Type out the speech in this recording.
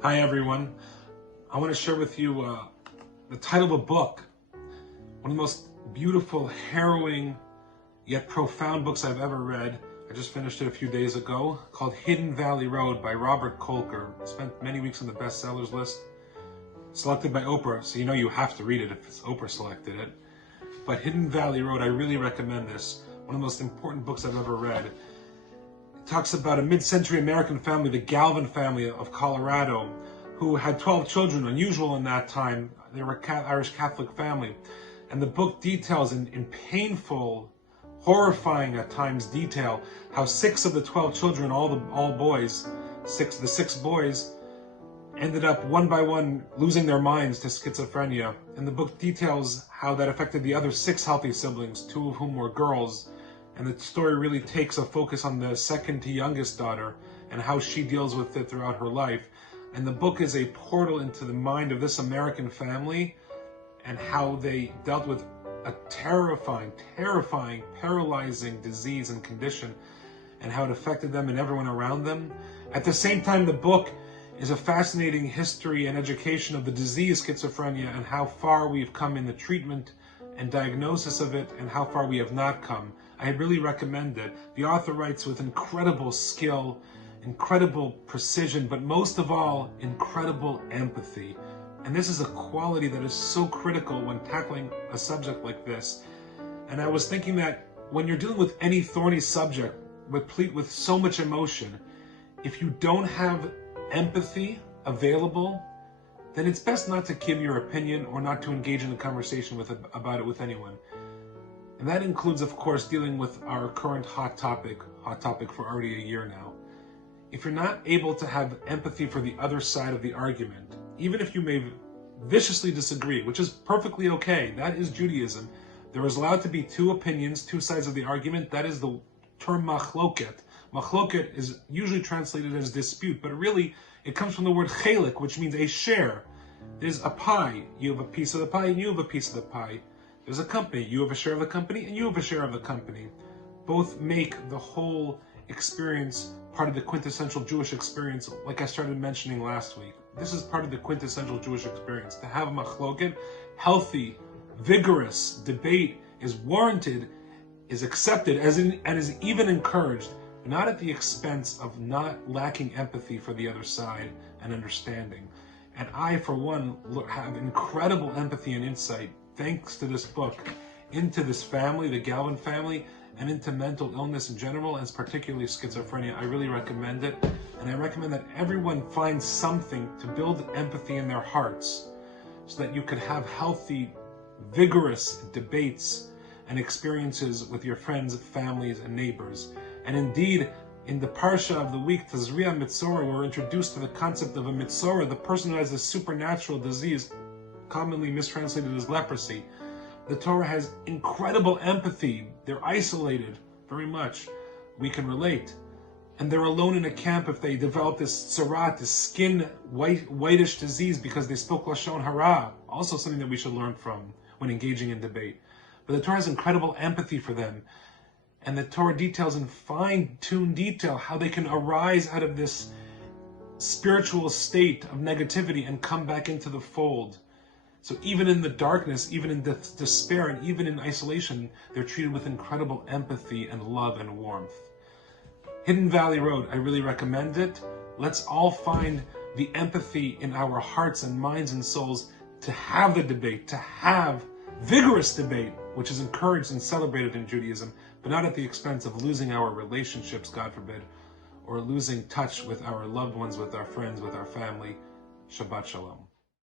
Hi everyone. I want to share with you the title of a book, one of the most beautiful, harrowing, yet profound books I've ever read. I just finished it a few days ago, called Hidden Valley Road by Robert Kolker. Spent many weeks on the bestsellers list, selected by Oprah, so you know you have to read it if it's Oprah selected it. But Hidden Valley Road, I really recommend this. One of the most important books I've ever read. Talks about a mid-century American family, the Galvin family of Colorado, who had 12 children, unusual in that time. They were an Irish Catholic family. And the book details in painful, horrifying at times detail, how 6 of the 12 children, all boys, the six boys, ended up one by one losing their minds to schizophrenia. And the book details how that affected the other 6 healthy siblings, 2 of whom were girls. And the story really takes a focus on the second to youngest daughter and how she deals with it throughout her life. And the book is a portal into the mind of this American family and how they dealt with a terrifying, paralyzing disease and condition and how it affected them and everyone around them. At the same time, the book is a fascinating history and education of the disease schizophrenia and how far we've come in the treatment and diagnosis of it and how far we have not come. I really recommend it. The author writes with incredible skill, incredible precision, but most of all, incredible empathy. And this is a quality that is so critical when tackling a subject like this. And I was thinking that when you're dealing with any thorny subject, replete with so much emotion, if you don't have empathy available, then it's best not to give your opinion or not to engage in a conversation about it with anyone. And that includes, of course, dealing with our current hot topic for already a year now. If you're not able to have empathy for the other side of the argument, even if you may viciously disagree, which is perfectly okay, that is Judaism. There is allowed to be 2 opinions, 2 sides of the argument. That is the term machloket. Machloket is usually translated as dispute, but really it comes from the word chelik, which means a share. There's a pie. You have a piece of the pie and you have a piece of the pie. There's a company. You have a share of the company and you have a share of the company. Both make the whole experience part of the quintessential Jewish experience, like I started mentioning last week. This is part of the quintessential Jewish experience. To have machloket, healthy, vigorous debate is warranted, is accepted, and is even encouraged, not at the expense of not lacking empathy for the other side and understanding. And I, for one, have incredible empathy and insight, thanks to this book, into this family, the Galvin family, and into mental illness in general, and particularly schizophrenia. I really recommend it. And I recommend that everyone find something to build empathy in their hearts so that you can have healthy, vigorous debates and experiences with your friends, families, and neighbors. And indeed, in the Parsha of the week, Tazria Mitzora, we're introduced to the concept of a Mitzora, the person who has a supernatural disease, commonly mistranslated as leprosy. The Torah has incredible empathy. They're isolated very much. We can relate. And they're alone in a camp if they develop this tsarat, this skin whitish disease because they spoke Lashon Hara. Also something that we should learn from when engaging in debate. But the Torah has incredible empathy for them. And the Torah details in fine-tuned detail how they can arise out of this spiritual state of negativity and come back into the fold. So even in the darkness, even in despair, and even in isolation, they're treated with incredible empathy and love and warmth. Hidden Valley Road, I really recommend it. Let's all find the empathy in our hearts and minds and souls to have the debate, to have vigorous debate, which is encouraged and celebrated in Judaism, but not at the expense of losing our relationships, God forbid, or losing touch with our loved ones, with our friends, with our family. Shabbat Shalom.